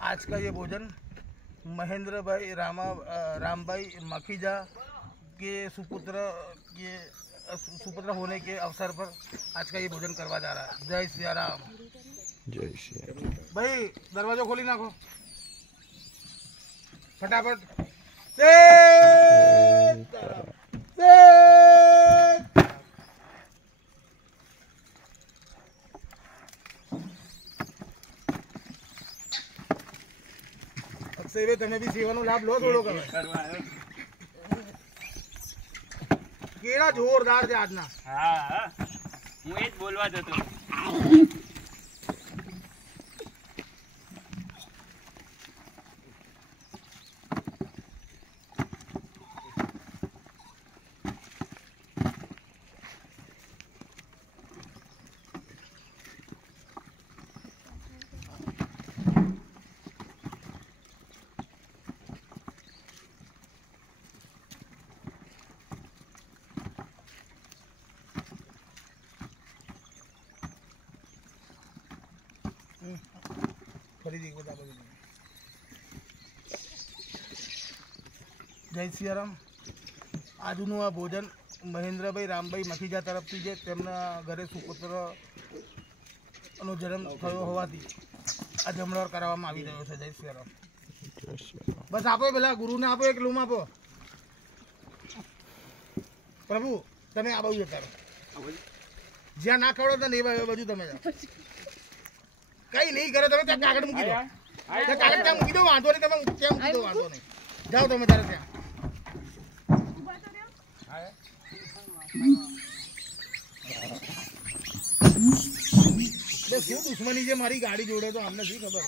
आज का ये भोजन महेंद्र भाई राम भाई मखीजा के सुपुत्र होने के अवसर पर आज का ये भोजन करवा जा रहा है। जय सिया राम। जय श्री राम। भाई दरवाजा खोली नाखो फटाफट। અક્ષયભાઈ તમે બી સેવાનો લાભ લો થોડો તમે. કેળા જોરદાર છે આજના. હા હું એ જ બોલવા જતો. જય સિયારામ. આજનું આ ભોજન મહેન્દ્રભાઈ રામભાઈ મખીજા તરફથી છે. તેમના ઘરે સુપુત્રનો જન્મ થયો હોવાથી આ જમણવાર કરાવવામાં આવી રહ્યો છે. જય સિયારામ. બસ આપો પેલા ગુરુને આપો, એક લૂમ આપો. પ્રભુ તમે આ બાજુ જતા રહો, જ્યાં ના ખવડો ત્યાં એ બાજુ તમે જાઓ. કઈ નહીં કરે તમે ત્યાં કાગળ મૂકી દો, કાગળ ત્યાં મૂકી દો, વાંધો નહીં. તમે ત્યાં મૂકી દો, વાંધો નહીં. જાઓ તમે તારે ત્યાં. શું દુશ્મની છે મારી ગાડી જોડે તો અમને શી ખબર.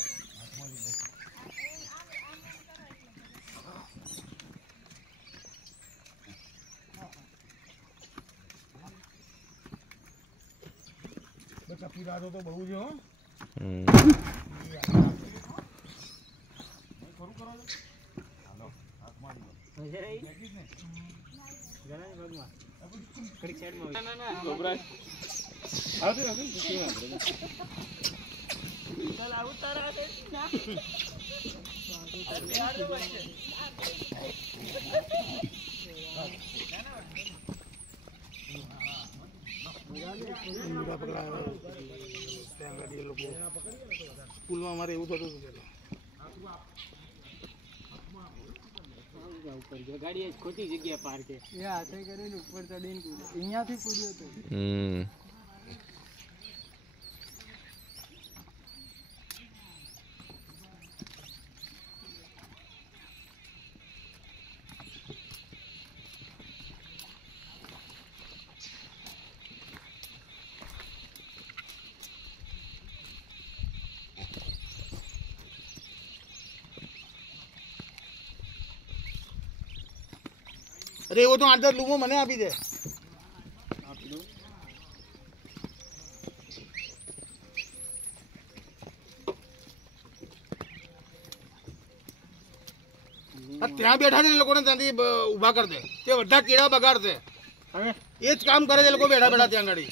કપી રાજો તો બહુ છે હો. સ્કૂલમાં અમારે એવું થતું હતું. ગાડી ખોટી જગ્યા પાર્ક એ હાથે કરીને ઉપર ચડીને અહીંયાથી કૂદ્યો હતો. અરે એવો તો 8-10 લૂમો મને આપી દે. ત્યાં બેઠા છે એ લોકોને ત્યાંથી ઉભા કરી દે. તે બધા કેળા બગાડશે, એ જ કામ કરે છે લોકો બેઠા બેઠા ત્યાં ગાડી.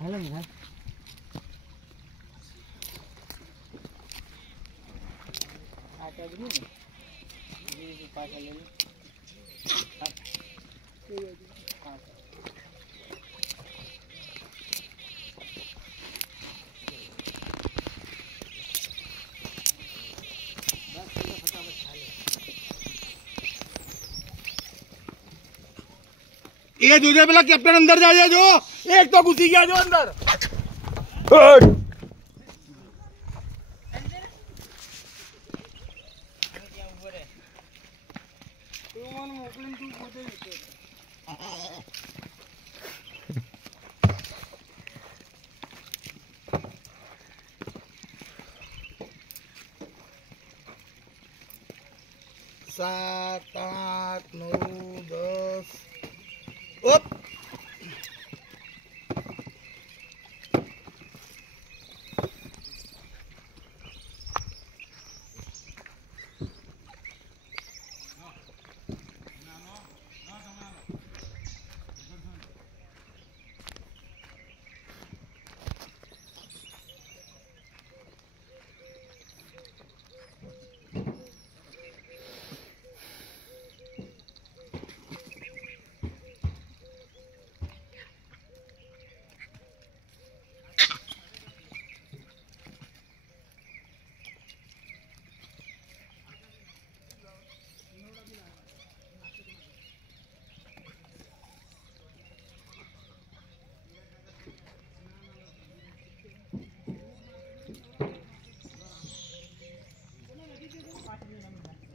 હાલો ને આ ચાદરું ને એ પાછા લઈ એ જોજે પેલા કેપ્ટન અંદર જાય જો, એક તો ઘૂસી ગયા જો અંદર. સાત, આઠ, 9, 10 ઓપ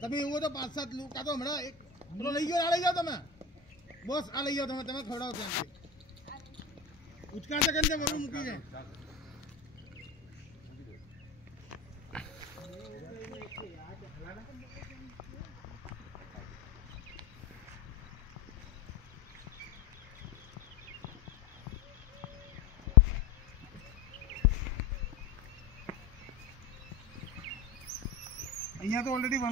તમે એવું તો 5-7 લોકો કાં તો હમણાં એક પેલો લઈ ગયો, આ લઈ જાઓ તમે બોસ, આ લઈ જાઓ તમે, તમે ખવડાવો ત્યાંથી ઉચકા છે કે બરું મૂકી છે. અહીંયા તો ઓલરેડી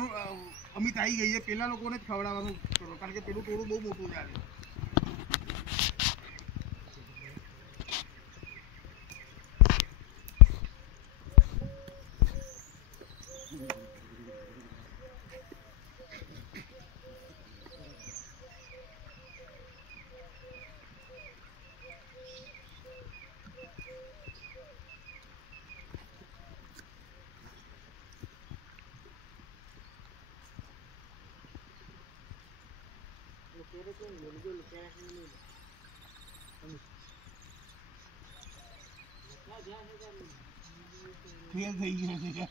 અમિત આવી ગઈ છે, પેલા લોકોને જ ખવડાવવાનું કરો કારણ કે પેલું ટોળું બહુ મોટું ચાલે. ફેલ થઈ ગયો છે.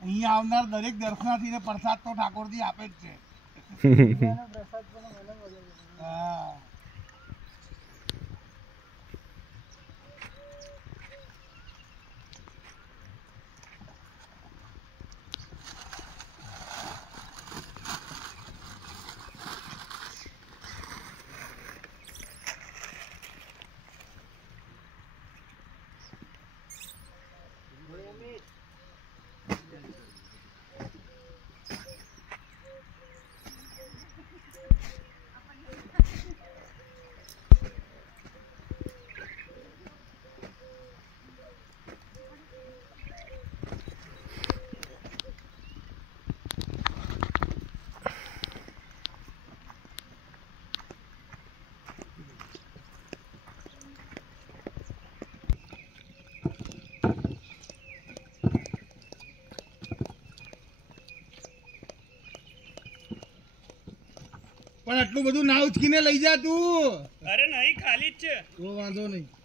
અહીંયા આવનાર દરેક દર્શનાર્થીને પ્રસાદ તો ઠાકોરજી આપે જ છે. હા પણ આટલું બધું ના ઉચકીને લઈ જા તું. અરે નહીં, ખાલી જ છે. તો વાંધો નહીં.